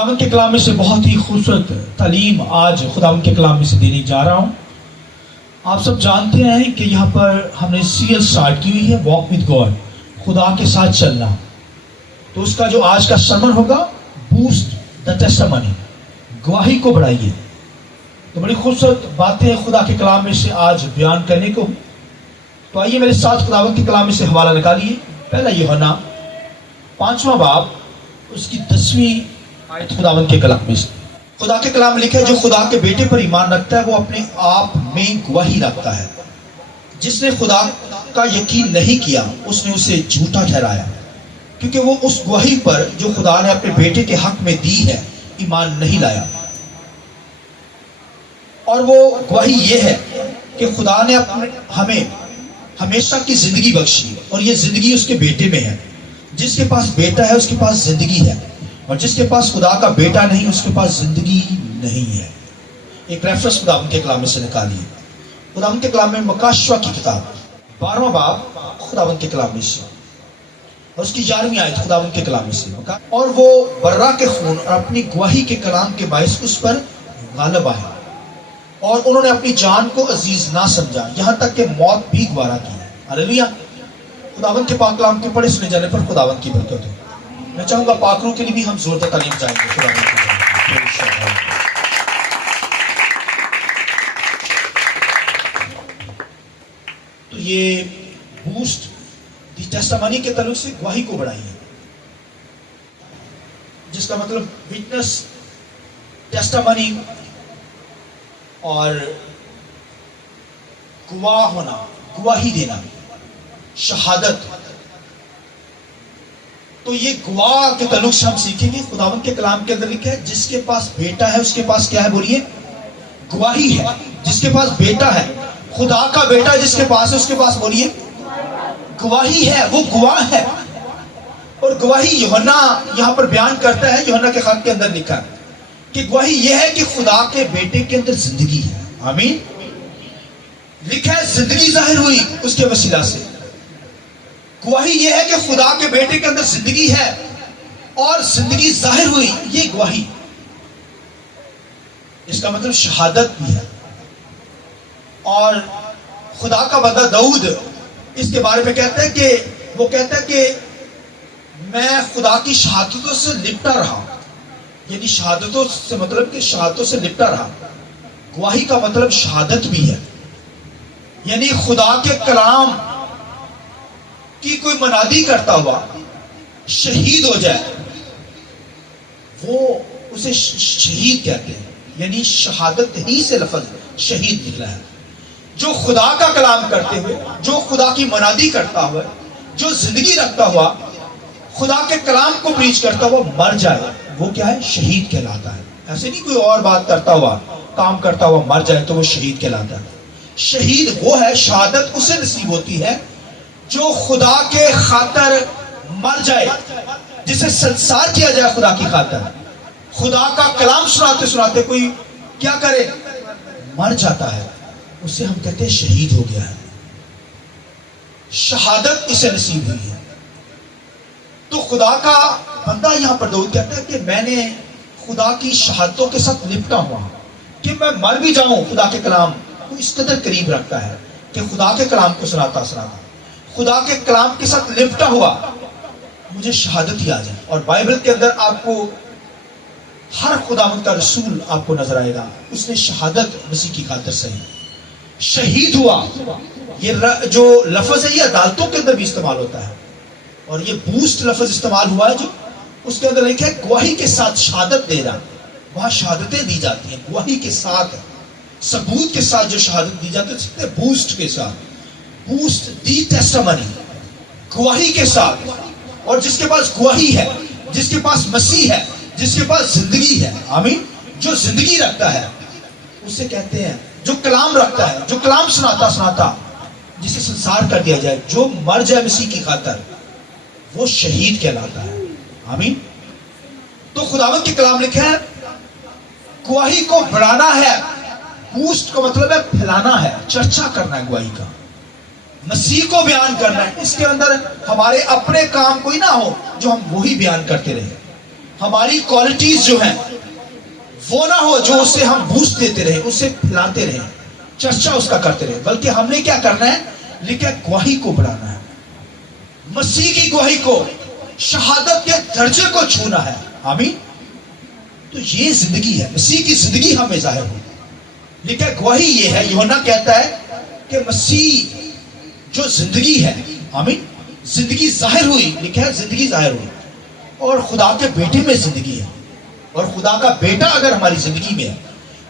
خداوند کے کلام میں سے بہت ہی خوبصورت تعلیم آج خداوند کے کلام میں سے دینے جا رہا ہوں. آپ سب جانتے ہیں کہ یہاں پر ہم نے سیریز سٹارٹ کی ہوئی ہے واک وتھ گاڈ، خدا کے ساتھ چلنا. تو اس کا جو آج کا سرمن ہوگا بوسٹ دا ٹیسٹمنی، گواہی کو بڑھائیے. تو بڑی خوبصورت باتیں خدا کے کلام میں سے آج بیان کرنے کو. تو آئیے میرے ساتھ خداوند کے کلام میں سے حوالہ نکالیے. پہلا یوحنا 5واں باب اس کی 10ویں آیت خداوند کے کلام میں سے. خدا کے کلام لکھا ہے جو خدا کے بیٹے پر ایمان رکھتا ہے وہ اپنے آپ میں گواہی رکھتا ہے. جس نے خدا کا یقین نہیں کیا اس نے اسے جھوٹا ٹھہرایا، کیونکہ وہ اس گواہی پر جو خدا نے اپنے بیٹے کے حق میں دی ہے ایمان نہیں لایا. اور وہ گواہی یہ ہے کہ خدا نے ہمیں ہمیشہ کی زندگی بخشی، اور یہ زندگی اس کے بیٹے میں ہے. جس کے پاس بیٹا ہے اس کے پاس زندگی ہے، اور جس کے پاس خدا کا بیٹا نہیں اس کے پاس زندگی نہیں ہے. ایک ریفرنس خداوند کے کلام میں سے نکالیے. خداوند کے کلام میں مکاشوہ کی کتاب 12واں باب خداوند کے کلام میں سے اور اس کی 11ویں آیت خداوند کے کلام میں سے. اور وہ برا کے خون اور اپنی گواہی کے کلام کے باعث اس پر غالب آئے، اور انہوں نے اپنی جان کو عزیز نہ سمجھا یہاں تک کہ موت بھی گوارا کی. ہلیلویہ. خداوند کے پاک کلام کے پڑھے سنے جانے پر خداوند کی برکت ہو. میں چاہوں گا پاکروں کے لیے بھی ہم زوردار تعلیم جائیں گے. خداوند کی برکت. تو یہ بوسٹ دی ٹیسٹمنی کے تعلق سے گواہی کو بڑھائیے، جس کا مطلب وٹنس، ٹیسٹمنی اور گواہ ہونا، گواہی دینا، شہادت. تو یہ گواہ کے تعلق سے ہم سیکھیں گے. خداوند کے کلام کے اندر لکھا ہے جس کے پاس بیٹا ہے اس کے پاس کیا ہے؟ بولیے گواہی ہے. جس کے پاس بیٹا ہے، خدا کا بیٹا جس کے پاس ہے اس کے پاس بولیے گواہی ہے، وہ گواہ ہے. اور گواہی یوحنا یہاں پر بیان کرتا ہے. یوحنا کے خط کے اندر لکھا ہے کہ گواہی یہ ہے کہ خدا کے بیٹے کے اندر زندگی ہے. آمین. لکھا ہے زندگی ظاہر ہوئی اس کے وسیلہ سے. گواہی یہ ہے کہ خدا کے بیٹے کے اندر زندگی ہے اور زندگی ظاہر ہوئی، یہ گواہی. اس کا مطلب شہادت بھی ہے. اور خدا کا بندہ داؤد اس کے بارے میں کہتا ہے کہ وہ کہتا ہے کہ میں خدا کی شہادتوں سے لپٹا رہا. یعنی شہادتوں سے مطلب کہ شہادتوں سے لپٹا رہا. گواہی کا مطلب شہادت بھی ہے. یعنی خدا کے کلام کی کوئی منادی کرتا ہوا شہید ہو جائے وہ اسے شہید کہتے ہیں. یعنی شہادت ہی سے لفظ شہید نکلا ہے. جو خدا کا کلام کرتے ہوئے، جو خدا کی منادی کرتا ہوا، جو زندگی رکھتا ہوا خدا کے کلام کو پریچ کرتا ہوا مر جائے وہ کیا ہے؟ شہید کہلاتا ہے. ایسے نہیں کوئی اور بات کرتا ہوا، کام کرتا ہوا مر جائے تو وہ شہید کہلاتا ہے. شہید وہ ہے، شہادت اسے نصیب ہوتی ہے جو خدا کے خاطر مر جائے، جسے سنسار کیا جائے خدا کی خاطر. خدا کا کلام سناتے سناتے کوئی کیا کرے؟ مر جاتا ہے، اسے ہم کہتے ہیں شہید ہو گیا ہے. شہادت اسے نصیب ہوئی ہے. تو خدا کا بندہ یہاں پر داؤد کہتا ہے کہ میں نے خدا کی شہادتوں کے ساتھ لپٹا ہوا کہ میں مر بھی جاؤں. خدا کے کلام کو اس قدر قریب رکھتا ہے کہ خدا کے کلام کو سناتا خدا کے کلام کے ساتھ لپٹا ہوا مجھے شہادت ہی آ جائے. اور بائبل کے اندر آپ کو ہر خداوند کا رسول آپ کو نظر آئے گا اس نے شہادت مسیح کی خاطر صحیح شہید ہوا. یہ جو لفظ ہے یہ عدالتوں کے اندر بھی استعمال ہوتا ہے. اور یہ بوسٹ لفظ استعمال ہوا ہے جو اس کے اندر لکھا ہے گواہی کے ساتھ شہادت دینا. وہاں شہادتیں دی جاتی ہیں گواہی کے ساتھ، ثبوت کے ساتھ جو شہادت دی جاتی ہے بوسٹ کے ساتھ. بوسٹ دی ٹیسٹمنی، گواہی کے ساتھ. اور جس کے پاس گواہی ہے، جس کے پاس مسیح ہے، جس کے پاس زندگی ہے، آمین، جو زندگی رکھتا ہے اسے کہتے ہیں، جو کلام رکھتا ہے، جو کلام سناتا جسے سنسار کر دیا جائے، جو مر جائے مسیح کی خاطر وہ شہید کہلاتا ہے. آمین. تو خداوند کے کلام لکھا ہے گواہی کو بڑھانا ہے. بوسٹ کا مطلب ہے پھیلانا ہے، چرچا کرنا ہے گواہی کا، مسیح کو بیان کرنا ہے. اس کے اندر ہمارے اپنے کام کوئی نہ ہو جو ہم وہی بیان کرتے رہے. ہماری کوالٹیز جو ہیں وہ نہ ہو جو اسے ہم بوسٹ دیتے رہے، اسے پھیلاتے رہے، چرچا اس کا کرتے رہے، بلکہ ہم نے کیا کرنا ہے؟ لکھا ہے گواہی کو بڑھانا ہے، مسیح کی گواہی کو، شہادت کے درجے کو چھونا ہے۔ آمین۔ تو یہ زندگی ہے، مسیح کی زندگی ہمیں ظاہر ہو۔ لکھا ہے گواہی یہ ہے، یوحنا کہتا ہے کہ مسیح جو زندگی ہے، آمین، زندگی ظاہر ہوئی، لکھا ہے زندگی ظاہر ہوئی، اور خدا کے بیٹے میں زندگی ہے، اور خدا کا بیٹا اگر ہماری زندگی میں ہے،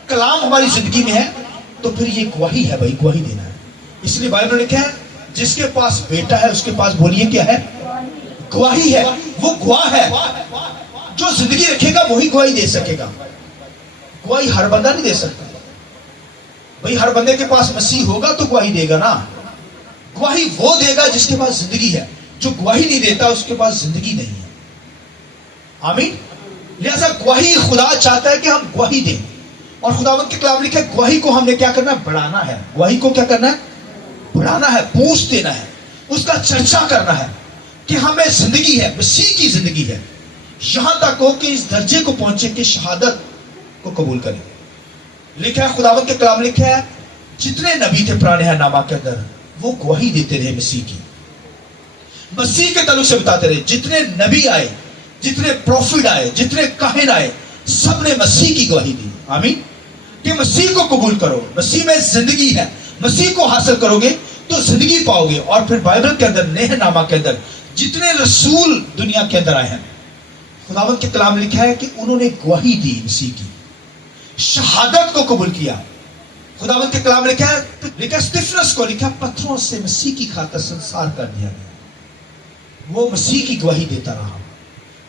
کلام ہماری زندگی میں ہے، تو پھر یہ گواہی ہے بھائی، گواہی دینا ہے۔ اس لیے بائبل میں لکھا ہے جس کے پاس بیٹا ہے اس کے پاس بولیے کیا ہے؟ گواہی ہے۔ وہ گواہ ہے، جو زندگی رکھے گا وہی گواہی دے سکے گا۔ گواہی ہر بندہ نہیں دے سکتا بھائی، ہر بندے کے پاس مسیح ہوگا تو گواہی دے گا نا۔ گواہی وہ دے گا جس کے پاس زندگی ہے، جو گواہی نہیں دیتا اس کے پاس زندگی نہیں ہے۔ آمین۔ لہذا گواہی خدا چاہتا ہے کہ ہم گواہی دیں، اور خداوند کے کلام لکھا ہے گواہی کو ہم نے کیا کرنا ہے؟ بڑھانا ہے۔ گواہی کو کیا کرنا ہے؟ بڑھانا ہے، بوسٹ دینا ہے، اس کا چرچا کرنا ہے کہ ہمیں زندگی ہے، مسیح کی زندگی ہے، یہاں تک ہو کہ اس درجے کو پہنچے کہ شہادت کو قبول کرے۔ لکھا ہے خداوند کے کلام لکھا ہے جتنے نبی تھے پرانے نامہ کے اندر وہ گواہی دیتے رہے مسیح کی، مسیح کے تعلق سے بتاتے رہے۔ جتنے نبی آئے، جتنے پروفٹ آئے، جتنے کاہن آئے، سب نے مسیح کی گواہی دی۔ آمین۔ کہ مسیح کو قبول کرو، مسیح میں زندگی ہے، مسیح کو حاصل کرو گے تو زندگی پاؤ گے۔ اور پھر بائبل کے اندر، نہ نامہ کے اندر جتنے رسول دنیا کے اندر آئے ہیں، خداوند کے کلام لکھا ہے کہ انہوں نے گواہی دی مسیح کی، شہادت کو قبول کیا۔ خداوند کے کلام لکھا ہے اسطفنس کو لکھا پتھروں سے مسیح کی خاطر سنسار کر دیا گیا۔ وہ مسیح کی گواہی دیتا رہا،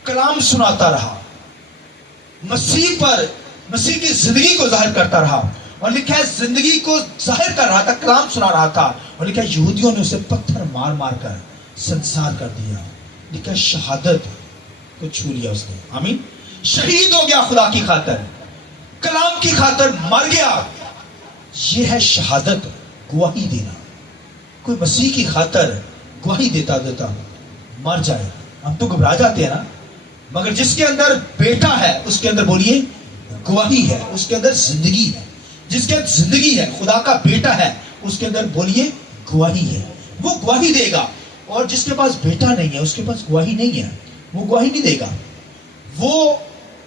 کلام سناتا رہا، مسیح پر، مسیح کی زندگی کو ظاہر کرتا رہا، اور لکھا ہے زندگی کو ظاہر کر رہا تھا، کلام سنا رہا تھا، اور لکھا ہے یہودیوں نے اسے پتھر مار مار کر سنسار کر دیا۔ لکھا ہے شہادت کو چھو لیا اس نے۔ آمین۔ شہید ہو گیا خدا کی خاطر، کلام کی خاطر مر گیا۔ یہ ہے شہادت، گواہی دینا۔ کوئی مسیح کی خاطر گواہی دیتا مر جائے، ہم تو گھبرا جاتے ہیں نا، مگر جس کے اندر بیٹا ہے اس کے اندر بولیے گواہی ہے، اس کے اندر زندگی ہے۔ جس کے اندر زندگی ہے، خدا کا بیٹا ہے، اس کے اندر بولیے گواہی ہے، وہ گواہی دے گا۔ اور جس کے پاس بیٹا نہیں ہے، اس کے پاس گواہی نہیں ہے، وہ گواہی نہیں دے گا۔ وہ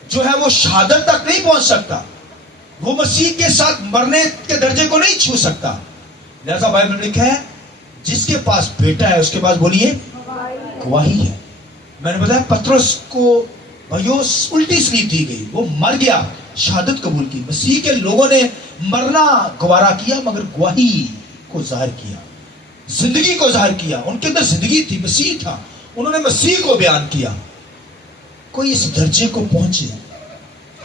جو ہے وہ شہادت تک نہیں پہنچ سکتا، وہ مسیح کے ساتھ مرنے کے درجے کو نہیں چھو سکتا۔ لہذا بائبل میں لکھا ہے جس کے پاس بیٹا ہے اس کے پاس بولیے گواہی ہے۔ میں نے بتایا پترس کو بھائیو الٹی سلیپ دی گئی، وہ مر گیا، شہادت قبول کی۔ مسیح کے لوگوں نے مرنا گوارا کیا مگر گواہی کو ظاہر کیا، زندگی کو ظاہر کیا۔ ان کے اندر زندگی تھی، مسیح تھا، انہوں نے مسیح کو بیان کیا۔ کوئی اس درجے کو پہنچے،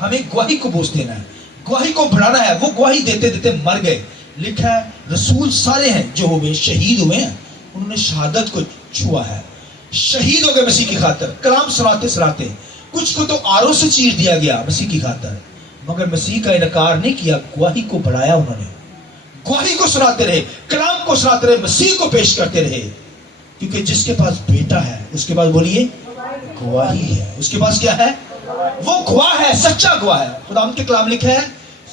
ہمیں گواہی کو بوجھ دینا ہے، گواہی کو بڑھانا ہے۔ وہ گواہی دیتے دیتے مر گئے۔ لکھا ہے رسول سارے ہیں جو ہوئے شہید ہوئے ہیں، انہوں نے شہادت کو چھوا ہے، شہید ہو گئے مسیح کی خاطر، کلام سناتے سناتے۔ کچھ کو تو آروں سے چیر دیا گیا مسیح کی خاطر، مگر مسیح کا انکار نہیں کیا، گواہی کو بڑھایا انہوں نے، گواہی کو سناتے رہے، کلام کو سناتے رہے، مسیح کو پیش کرتے رہے۔ کیونکہ جس کے پاس بیٹا ہے اس کے پاس بولیے گواہی ہے، اس کے پاس کیا ہے؟ وہ گواہ ہے، سچا گواہ ہے۔ خدا ان کے کلام لکھا ہے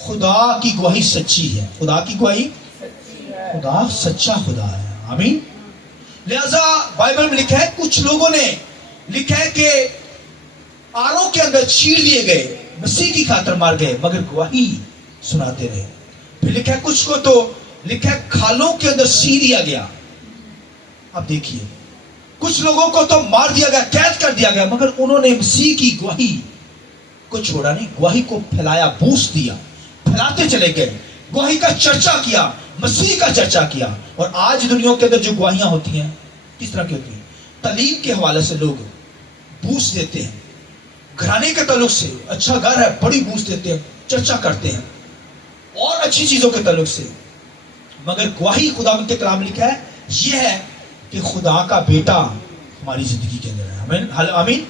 خدا کی گواہی سچی ہے، خدا کی گواہی، خدا سچا خدا ہے۔ آمین۔ لہذا بائبل میں لکھا ہے کچھ لوگوں نے لکھا ہے کہ آروں کے اندر چیر دیے گئے، مسیح کی خاطر مار گئے مگر گواہی سناتے رہے۔ پھر لکھا ہے کچھ کو تو لکھا ہے کھالوں کے اندر سی دیا گیا۔ اب دیکھیے کچھ لوگوں کو تو مار دیا گیا، قید کر دیا گیا، مگر انہوں نے مسیح کی گواہی کو چھوڑا نہیں، گواہی کو پھیلایا، بوسٹ دیا، پھیلاتے چلے گئے، گواہی کا چرچا کیا، مسیح کا چرچا کیا۔ اور آج دنیا کے اندر جو گواہیاں ہوتی ہیں کس طرح کی ہوتی ہیں؟ تعلیم کے حوالے سے لوگ بوسٹ دیتے ہیں، گھرانے کے تعلق سے اچھا گھر ہے بڑی بوسٹ دیتے ہیں، چرچا کرتے ہیں، اور اچھی چیزوں کے تعلق سے۔ مگر گواہی خدا ان کے کلام لکھا ہے یہ ہے کہ خدا کا بیٹا ہماری زندگی کے اندر ہے۔ آمین آمین۔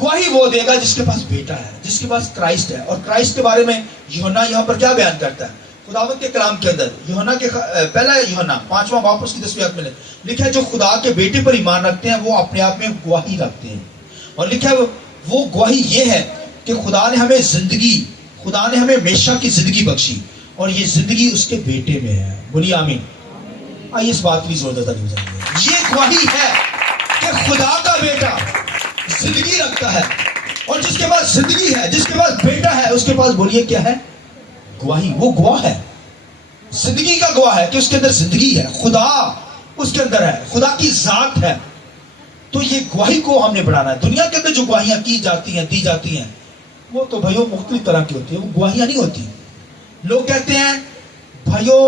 گواہی وہ دے گا جس کے پاس بیٹا ہے، جس کے پاس کرائسٹ ہے۔ اور کرائسٹ کے بارے میں یوحنا یہاں پر کیا بیان کرتا ہے خداوند کے کلام کے اندر؟ یوحنا کے پہلا یوحنا 5واں باب اس کی 10ویں آیت میں لکھا ہے جو خدا کے بیٹے پر ایمان رکھتے ہیں وہ اپنے آپ میں گواہی رکھتے ہیں۔ اور لکھا ہے وہ گواہی یہ ہے کہ خدا نے ہمیں زندگی، خدا نے ہمیں ہمیشہ کی زندگی بخشی، اور یہ زندگی اس کے بیٹے میں ہے. بولیے آمین. آئیے اس بات کی زور دیتا نہیں جائیں گے. یہ گواہی ہے کہ خدا کا بیٹا زندگی رکھتا ہے، اور جس کے پاس زندگی ہے، جس کے پاس بیٹا ہے، اس کے پاس بولیے کیا ہے؟ گواہی. وہ گواہ ہے، زندگی کا گواہ ہے کہ اس کے اندر زندگی ہے، خدا اس کے اندر ہے، خدا کی ذات ہے. تو یہ گواہی کو ہم نے بڑھانا ہے. دنیا کے اندر جو گواہیاں کی جاتی ہیں، دی جاتی ہیں، وہ تو بھائیو مختلف طرح کی ہوتی ہیں. وہ گواہیاں نہیں ہوتی. لوگ کہتے ہیں بھائیو،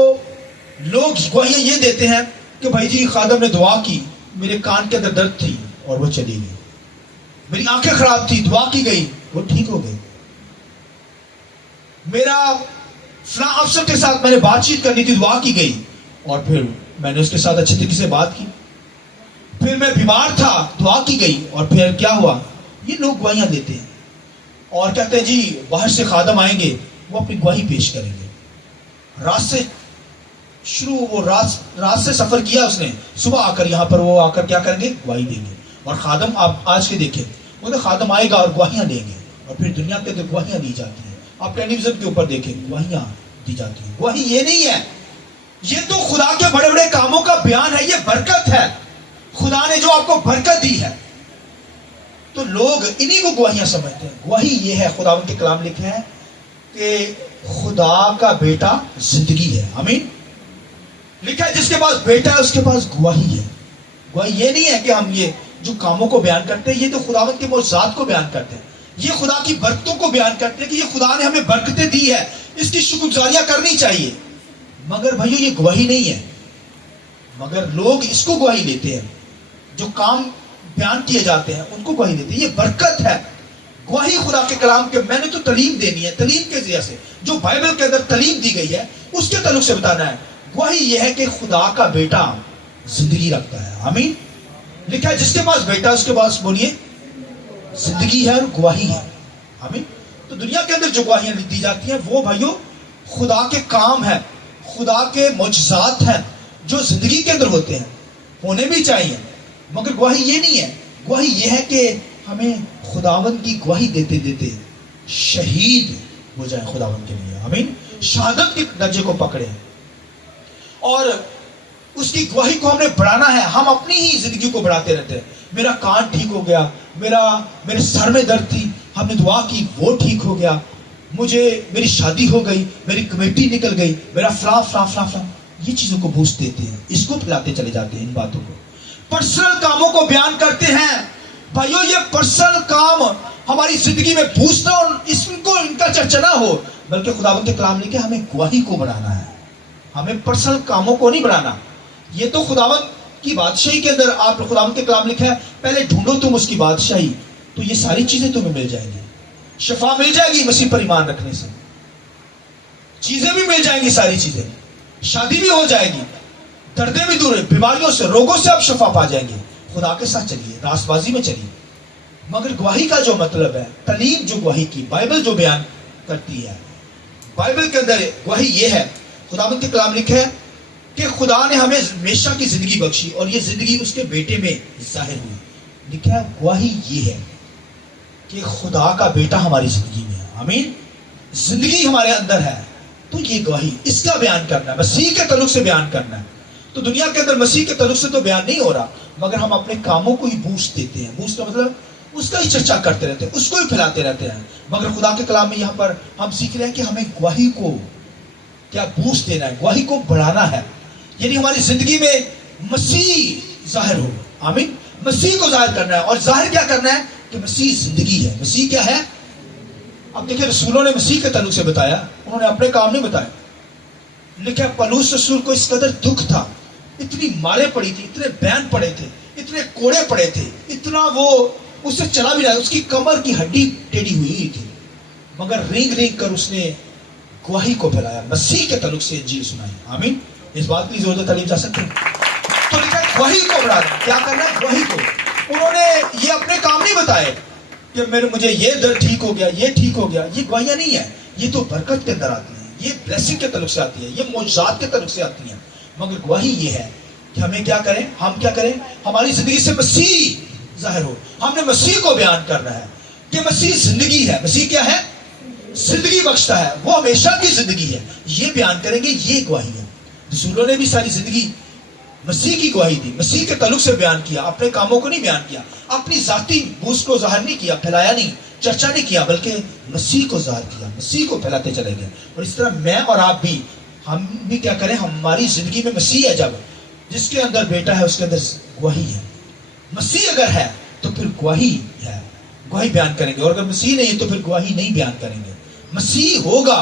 لوگ گواہیاں یہ دیتے ہیں کہ بھائی جی خادم نے دعا کی، میرے کان کے اندر درد تھی اور وہ چلی گئی. میری آنکھیں خراب تھی، دعا کی گئی، وہ ٹھیک ہو گئی. میرا فلاں افسر کے ساتھ میں نے بات چیت کرنی تھی، دعا کی گئی، اور پھر میں نے اس کے ساتھ اچھے طریقے سے بات کی. پھر میں بیمار تھا، دعا کی گئی، اور پھر کیا ہوا؟ یہ لوگ گواہیاں دیتے ہیں اور کہتے ہیں جی باہر سے خادم آئیں گے، وہ اپنی گواہی پیش کریں گے. رات سے شروع، وہ رات سے سفر کیا اس نے، صبح آ کر یہاں پر وہ آ کر کیا کریں گے؟ گواہی دیں گے. اور خادم آپ آج کے دیکھیں، وہ تو خادم آئے گا اور گواہیاں دیں گے، اور پھر دنیا کے اندر گواہیاں دی جاتی ہیں. آپ ٹیلی ویژن کے اوپر دیکھیں، گواہیاں دی جاتی ہیں. گواہی یہ نہیں ہے، یہ تو خدا کے بڑے بڑے کاموں کا بیان ہے، یہ برکت ہے. خدا نے جو آپ کو برکت دی ہے، تو لوگ انہی کو گواہیاں سمجھتے ہیں. گواہی یہ ہے، خدا ان کے کلام لکھے ہیں کہ خدا کا بیٹا زندگی ہے. آمین. لکھا ہے جس کے پاس بیٹا ہے اس کے پاس گواہی ہے. گواہی یہ نہیں ہے کہ ہم یہ جو کاموں کو بیان کرتے ہیں، یہ تو خداوند کے معجزات کو بیان کرتے ہیں، یہ خدا کی برکتوں کو بیان کرتے ہیں کہ یہ خدا نے ہمیں برکتیں دی ہے، اس کی شکر گزاریاں کرنی چاہیے. مگر بھائیو یہ گواہی نہیں ہے. مگر لوگ اس کو گواہی لیتے ہیں، جو کام بیان کیے جاتے ہیں ان کو گواہی دیتے ہیں. یہ برکت ہے. گواہی خدا کے کلام کے، میں نے تو تعلیم دینی ہے، تعلیم کے ذریعے سے جو بائبل کے اندر تعلیم دی گئی ہے اس کے تعلق سے بتانا ہے. گواہی یہ ہے کہ خدا کا بیٹا زندگی رکھتا ہے. آمین. لکھا ہے جس کے پاس بیٹا اس کے پاس بولیے زندگی ہے اور گواہی ہے. آمین. تو دنیا کے اندر جو گواہیاں دی جاتی ہیں وہ بھائیو خدا کے کام ہیں، خدا کے معجزات ہیں جو زندگی کے اندر ہوتے ہیں، ہونے بھی چاہیے. مگر گواہی یہ نہیں ہے. گواہی یہ ہے کہ ہمیں خداوند کی گواہی دیتے دیتے شہید ہو جائیں خداوند کے لیے. آمین. شہادت کے درجے کو پکڑیں اور اس کی گواہی کو ہم نے بڑھانا ہے. ہم اپنی ہی زندگی کو بڑھاتے رہتے ہیں. میرا کان ٹھیک ہو گیا، میرے سر میں درد تھی، ہم نے دعا کی، وہ ٹھیک ہو گیا. میری شادی ہو گئی، میری کمیٹی نکل گئی، میرا فلاں فلاں فلاں فلاں. یہ چیزوں کو بوجھ دیتے ہیں، اس کو پھیلاتے چلے جاتے ہیں. ان باتوں کو، پرسنل کاموں کو بیان کرتے ہیں. بھائیو یہ پرسنل کام ہماری زندگی میں پوچھنا اور ان کا چرچا نہ ہو، بلکہ خداوند کے کلام لکھے ہمیں گواہی کو بڑھانا ہے. ہمیں پرسنل کاموں کو نہیں بڑھانا. یہ تو خداوند کی بادشاہی کے اندر، آپ خداوند کے کلام لکھا ہے پہلے ڈھونڈو تم اس کی بادشاہی، تو یہ ساری چیزیں تمہیں مل جائیں گی. شفا مل جائے گی مسیح پر ایمان رکھنے سے، چیزیں بھی مل جائیں گی، ساری چیزیں، شادی بھی ہو جائے گی، دردیں بھی دور، بیماریوں سے، روگوں سے آپ شفا پا جائیں گے. خدا کے ساتھ چلیے، راست بازی میں چلیے. مگر گواہی کا جو مطلب ہے، تعلیم جو گواہی کی بائبل جو بیان کرتی ہے، بائبل کے اندر گواہی یہ ہے، خداوند کے کلام لکھا ہے کہ خدا نے ہمیں ہمیشہ کی زندگی بخشی اور یہ زندگی اس کے بیٹے میں ظاہر ہوئی. لکھا ہے گواہی یہ ہے کہ خدا کا بیٹا ہماری زندگی میں ہے. آمین. زندگی ہمارے اندر ہے، تو یہ گواہی اس کا بیان کرنا ہے، مسیح کے تعلق سے بیان کرنا ہے. تو دنیا کے اندر مسیح کے تعلق سے تو بیان نہیں ہو رہا، مگر ہم اپنے کاموں کو ہی بوسٹ دیتے ہیں. بوسٹ کا مطلب اس کا ہی چرچا کرتے رہتے ہیں، اس کو ہی پھیلاتے رہتے ہیں. مگر خدا کے کلام میں یہاں پر ہم سیکھ رہے ہیں کہ ہمیں گواہی کو کیا بوسٹ دینا ہے، گواہی کو بڑھانا ہے. یعنی ہماری زندگی میں مسیح ظاہر ہو. آمین. مسیح کو ظاہر کرنا ہے، اور ظاہر کیا کرنا ہے کہ مسیح زندگی ہے. مسیح کیا ہے؟ اب دیکھیں رسولوں نے مسیح کے تعلق سے بتایا، انہوں نے اپنے کام نہیں بتائے. لیکن پولس رسول کو اس قدر دکھ تھا، اتنی مارے پڑی تھی، اتنے بین پڑے تھے، اتنے کوڑے پڑے تھے، اتنا وہ اس سے چلا بھی رہا، اس کی کمر کی ہڈی ٹیڑھی ہوئی تھی، مگر رینگ رینگ کر اس نے گواہی کو پھیلایا، مسیح کے تعلق سے انجیل سنائی. آمین. اس بات کی ضرورت تعلیم جا سکتے ہیں. تو لکھا ہے گواہی کو بڑھانا. کیا کرنا ہے؟ گواہی کو. انہوں نے یہ اپنے کام نہیں بتائے کہ مجھے یہ درد ٹھیک ہو گیا، یہ ٹھیک ہو گیا. یہ گواہیاں نہیں ہیں، یہ تو برکت کے اندر آتی ہیں، یہ بلیسنگ کے تعلق سے آتی ہے، یہ معجزات کے تعلق سے آتی ہیں. مگر گواہی یہ ہے کہ ہمیں کیا کریں، ہم کیا کریں، ہماری زندگی سے مسیح ظاہر ہو. ہم نے مسیح کو بیان کرنا ہے. کہ مسیح زندگی ہے. مسیح کیا ہے؟ زندگی بخشتا ہے. وہ ہمیشہ کی زندگی ہے. یہ بیان کریں گے. یہ گواہی ہے. رسولوں نے بھی ساری زندگی مسیح کی گواہی دی. مسیح کے تعلق سے بیان کیا. اپنے کاموں کو نہیں بیان کیا. اپنی ذاتی بوجھ کو ظاہر نہیں کیا, پھیلایا نہیں, چرچا نہیں کیا, بلکہ مسیح کو ظاہر کیا. مسیح کو پھیلاتے چلے گئے. اور اس طرح میں اور آپ بھی, ہم بھی کیا کریں, ہماری زندگی میں مسیح ہے. جب جس کے اندر بیٹا ہے اس کے اندر گواہی ہے. مسیح اگر ہے تو پھر گواہی ہے, گواہی بیان کریں گے. اور اگر مسیح نہیں ہے تو پھر گواہی نہیں بیان کریں گے. مسیح ہوگا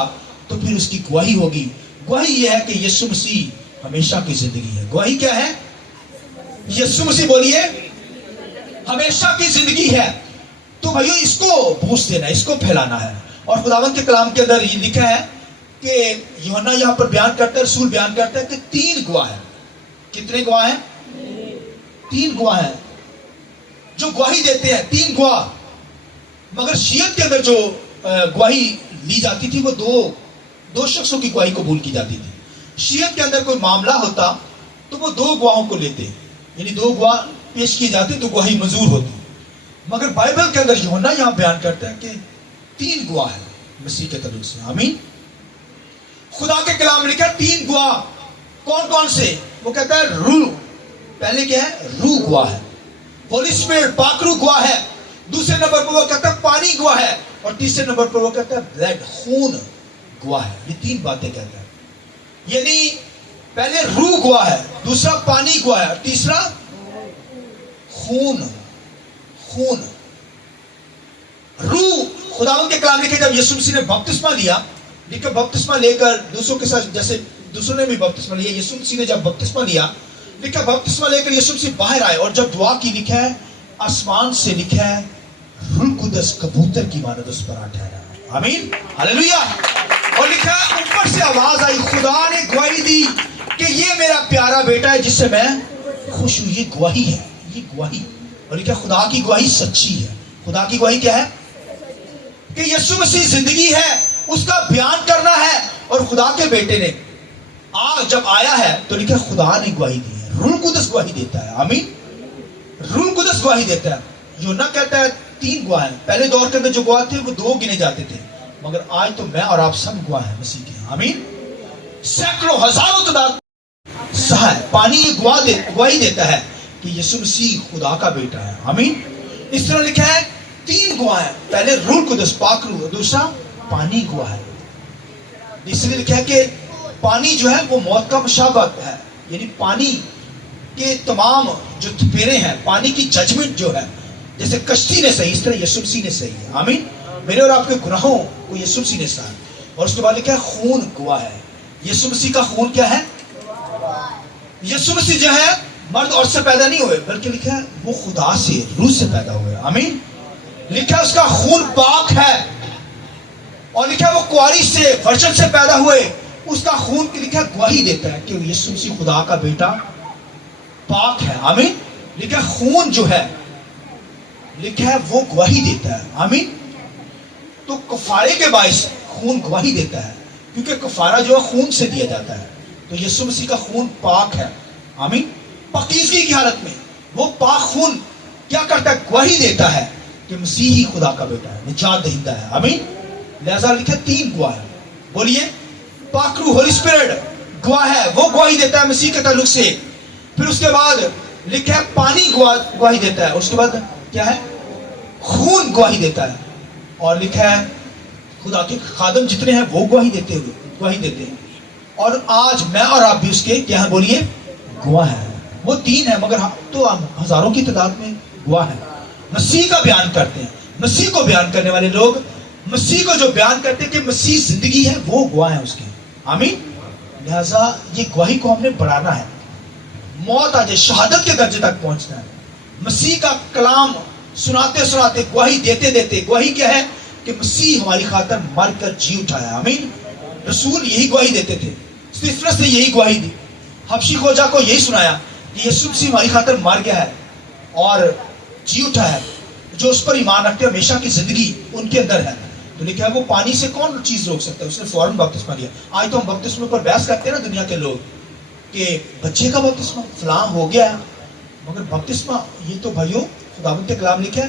تو پھر اس کی گواہی ہوگی. گواہی یہ ہے کہ یسوع مسیح ہمیشہ کی زندگی ہے. گواہی کیا ہے؟ یسوع مسیح بولیے ہمیشہ کی زندگی ہے. تو بھائیو اس کو بوجھ دینا, اس کو پھیلانا ہے. اور خداوند کے کلام کے اندر یہ لکھا ہے کہ یوحنا یہاں پر بیان کرتا ہے, رسول بیان کرتا ہے کہ 3 گواہ ہیں. کتنے گواہ ہیں؟ 3 گواہ ہیں جو گواہی دیتے ہیں. 3 گواہ. مگر شیعت کے اندر جو گواہی لی جاتی تھی وہ دو شخصوں کی گواہی قبول کی جاتی تھی. شیعت کے اندر کوئی معاملہ ہوتا تو وہ 2 گواہوں کو لیتے, یعنی 2 گواہ پیش کیے جاتے تو گواہی منظور ہوتی. مگر بائبل کے اندر یوحنا یہاں بیان کرتا ہے کہ 3 گواہ ہیں مسیح کے تعلق سے. آمین. خدا کے کلام میں لکھا 3 گواہ. کون کون سے؟ وہ کہتا ہے روح. پہلے کیا ہے؟ روح گواہ ہے. ہولی اسپرٹ پاک روح گواہ ہے. دوسرے نمبر پر وہ کہتا ہے پانی گواہ ہے. اور تیسرے نمبر پر وہ کہتا ہے بلڈ, خون گواہ ہے. یہ 3 باتیں کہتا ہے. یعنی پہلے روح گواہ ہے, دوسرا پانی گواہ ہے, اور تیسرا خون. روح. خداوند کے کلام لکھے جب یسوع مسیح نے بپتسمہ لیا, لکھا بپتسمہ لے کر دوسروں کے ساتھ, جیسے دوسروں نے بھی بپتسمہ لیا, یسوع مسیح نے جب بپتسمہ لیا, لکھا بپتسمہ لے کر یسوع مسیح باہر آئے اور جب دعا کی, لکھا ہے آسمان سے لکھا ہے روح القدس کبوتر کی مانند اس پر آ ٹھہرا. آمین, ہلیلویا. اور لکھا ہے اوپر سے آواز آئی, خدا نے گواہی دی کہ یہ میرا پیارا بیٹا ہے جس سے میں خوش ہوں. یہ گواہی ہے, یہ گواہی. اور لکھا خدا کی گواہی سچی ہے. خدا کی گواہی کیا ہے؟ کہ یسوع مسیح زندگی ہے, اس کا بیان کرنا ہے. اور خدا کے بیٹے نے جب آیا ہے تو لکھا خدا نے گواہی دی ہے. روح القدس گواہی دیتا ہے. آمین. روح القدس گواہی دیتا ہے. یوحنا کہتا ہے 3 گواہ ہیں. پہلے دور کے اندر جو گواہ تھے وہ 2 گنے جاتے تھے, مگر آج تو میں اور آپ سب گواہ ہیں مسیح کے. آمین. سینکڑوں ہزاروں تعداد پانی یہ گواہی دیتا ہے کہ یسوع مسیح خدا کا بیٹا ہے. آمین. اس طرح لکھا ہے 3 گواہ ہیں. پہلے روح القدس پاک روح, دوسرا پانی گواہ ہے. اس لیے لکھا ہے کہ پانی جو ہے وہ موت کا مشابہت ہے. یعنی پانی کے تمام جو تھپیرے ہیں, پانی کی ججمنٹ جو ہے, جیسے کشتی نے صحیح, اس طرح یسوع مسیح نے صحیح ہے. آمین. میرے اور آپ کے گناہوں کو یسوع مسیح نے سہا. اور اس کے بعد لکھا ہے خون گواہ ہے. یسوع مسیح کا خون کیا ہے؟ یسوع مسیح جو ہے مرد عورت سے پیدا نہیں ہوئے, بلکہ لکھا ہے وہ خدا سے, روح سے پیدا ہوئے. آمین. لکھا ہے اس کا خون پاک ہے. اور لکھا ہے وہ کواری سے, ورجن سے پیدا ہوئے. اس کا خون کی لکھا ہے گواہی دیتا ہے کہ یسوع مسیح خدا کا بیٹا پاک ہے. آمین. لکھا ہے خون جو ہے, لکھا ہے وہ گواہی دیتا ہے. آمین. تو کفارے کے باعث خون گواہی دیتا ہے, کیونکہ کفارہ جو ہے خون سے دیا جاتا ہے. تو یسوع مسیح کا خون پاک ہے. آمین. پاکیزگی کی حالت میں وہ پاک خون کیا کرتا ہے؟ گواہی دیتا ہے کہ مسیح ہی خدا کا بیٹا ہے, نجات دہندہ ہے. آمین. لہذا لکھا 3 گواہ ہے. بولیے پاک روح, ہولی اسپرٹ گواہ ہے, وہ گواہی دیتا ہے مسیح کے تعلق سے. پھر اس کے بعد لکھا ہے پانی گواہی دیتا ہے. اس کے بعد کیا ہے؟ خون گواہی دیتا ہے. اور لکھا ہے خدا کے خادم جتنے ہیں وہ گواہی دیتے ہیں. اور آج میں اور آپ بھی اس کے کیا ہیں؟ بولیے گواہ ہیں. وہ 3 ہیں, مگر تو ہزاروں کی تعداد میں گواہ ہیں. مسیح کا بیان کرتے ہیں. مسیح کو بیان کرنے والے لوگ, مسیح کو جو بیان کرتے ہیں کہ مسیح زندگی ہے, وہ گواہ ہیں اس کے. آمین. لہذا یہ گواہی کو ہم نے بڑھانا ہے. موت آ جائے, شہادت کے درجے تک پہنچنا ہے. مسیح کا کلام سناتے سناتے, گواہی دیتے دیتے. گواہی کیا ہے؟ کہ مسیح ہماری خاطر مر کر جی اٹھایا. آمین. رسول یہی گواہی دیتے تھے. استفانس نے یہی گواہی دی. حبشی خوجہ کو یہی سنایا کہ یسوع مسیح ہماری خاطر مر گیا ہے اور جی اٹھا ہے. جو اس پر ایمان رکھتے ہمیشہ کی زندگی ان کے اندر ہے. تو لکھا ہے وہ پانی سے کون چیز روک سکتا ہے؟ اس نے فوراً بپتسمہ لیا. آج تو ہم بپتسمے پر بحث کرتے ہیں نا دنیا کے لوگ, کہ بچے کا بپتسمہ فلاں ہو گیا ہے. مگر بپتسمہ یہ تو بھائیو خداوند کے کلام لکھا ہے